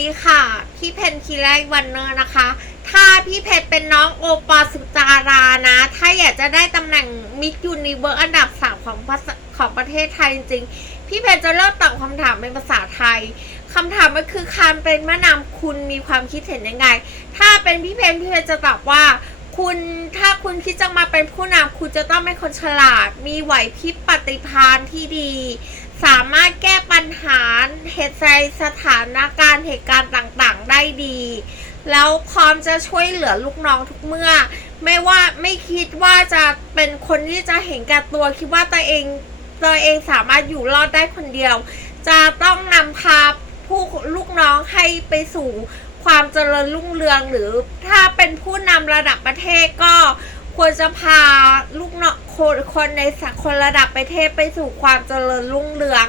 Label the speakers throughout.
Speaker 1: ดีค่ะ พี่เพนคีแรกวันเนอร์นะคะ ถ้าพี่เพชรเป็นน้องโอปอสุจารานะ ถ้าอยากจะได้ตำแหน่งมิสยูนิเวิร์อันดับสามของของประเทศไทยจริงๆ พี่เพชรจะเริ่มตอบคำถามเป็นภาษาไทยคำถามก็คือคารเป็นแม่นำคุณมีความคิดเห็นยังไง ถ้าเป็นพี่เพนพี่เพชรจะตอบว่า คุณถ้าคุณคิดจะมาเป็นผู้นำคุณจะต้องเป็นคนฉลาด มีไหวพริบปฏิภาณที่ดี สามารถแก้ปัญหาเหตุใจสถานการณ์เหตุการณ์ต่างๆ ได้ดี แล้วพร้อมจะช่วยเหลือลูกน้องทุกเมื่อ ไม่ว่าไม่คิดว่าจะเป็นคนที่จะเห็นแก่ตัวคิดว่าตัวเองตัวเองสามารถอยู่รอดได้คนเดียว จะต้องนำพาผู้ลูกน้องให้ไปสู่ความเจริญรุ่งเรืองหรือถ้าเป็นผู้นำระดับประเทศก็ควรจะพาลูกน้อง คนคนในสังคมระดับประเทศไปสู่ความเจริญรุ่งเรือง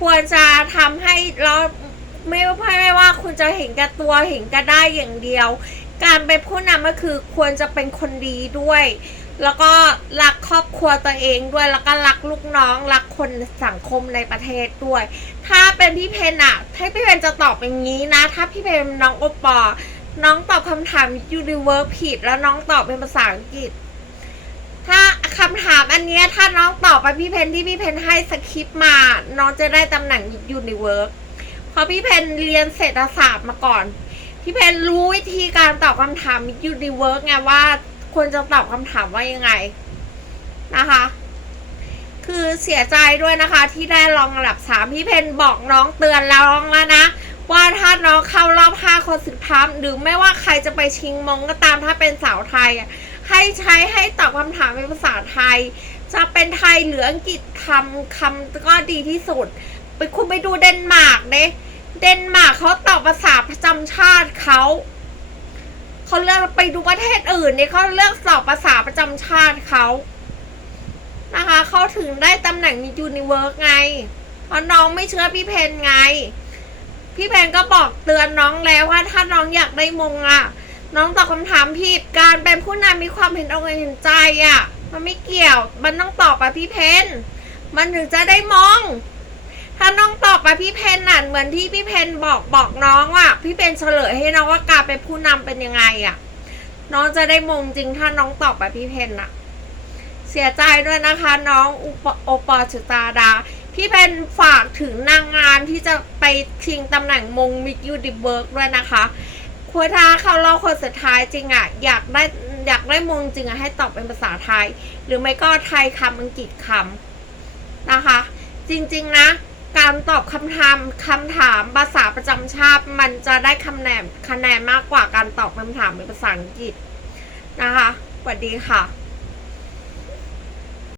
Speaker 1: ควรจะทำให้เราไม่ว่าไม่ว่าคุณจะเห็นแก่ตัวเห็นก่ได้อย่างเดียว การเป็นผู้นำก็คือควรจะเป็นคนดีด้วย แล้วก็รักครอบครัวตัวเองด้วยแล้วก็รักลูกน้องรักคนสังคมในประเทศด้วย ถ้าเป็นพี่เพนอะถ้าพี่เพนจะตอบอย่างนี้นะ ถ้าพี่เพนน้องโอปอน้องตอบคำถาม Universe ผิด แล้วน้องตอบเป็นภาษาอังกฤษ ถ้า อันเนี้ยถ้าน้องตอบไปพี่เพนที่พี่เพนให้สคริปต์มา น้องจะได้ตำแหน่ง Universe เพราะพี่เพนเรียนเศรษฐศาสตร์มาก่อน พี่เพนรู้วิธีการตอบคำถาม Universe ไงว่าควรจะตอบคำถามว่ายังไงนะคะ คือเสียใจด้วยนะคะ ที่ได้รองอันดับสามพี่เพนบอกน้องเตือนแล้วน้องแล้วนะว่าถ้าน้องเข้ารอบห้าคนสุดท้ายหรือไม่ว่าใครจะไปชิงมงก็ตามถ้าเป็นสาวไทยอะ ให้ใช้ให้ตอบคำถามเป็นภาษาไทย จะเป็นไทยหรืออังกฤษคำคำก็ดีที่สุด ไปคุณไปดูเดนมาร์กเนเดนมาร์กเขาตอบภาษาประจำชาติเขาเขาเลือกไปดูประเทศอื่นเนี่ยเขาเลือกสอบภาษาประจำชาติเขานะคะเขาถึงได้ตำแหน่งยูนิเวิร์สไง เพราะน้องไม่เชื่อพี่เพนไง พี่เพนก็บอกเตือนน้องแล้วว่าถ้าน้องอยากได้มงอะ น้องตอบคำถามผิดการเป็นผู้นำมีความเห็นอกเห็นใจอะ มันไม่เกี่ยว มันต้องตอบไปพี่เพนมันถึงจะได้มอง ถ้าน้องตอบไปพี่เพนน่ะเหมือนที่พี่เพนบอกบอกน้องอะพี่เพนเฉลยให้น้องว่าการเป็นผู้นำเป็นยังไงอะ น้องจะได้มงจริงถ้าน้องตอบไปพี่เพนน่ะ เสียใจด้วยนะคะ น้องอุปโอปอชตาดาพี่เพนฝากถึงนางงามที่จะไปชิงตำแหน่งมงมิ s ยูดิเบิร์กด้วยนะคะ ควรถ้าเข้ารอคนสุดท้ายจริงอะอยากได้อยากได้มงจริงอะให้ตอบเป็นภาษาไทย หรือไม่ก็ไทยคำอังกฤษคำนะคะ จริงๆนะ การตอบคำถามคำถามภาษาประจำชาติ มันจะได้คะแนนคะแนนมากกว่าการตอบคำถามเป็นภาษาอังกฤษนะคะสวัสดีค่ะ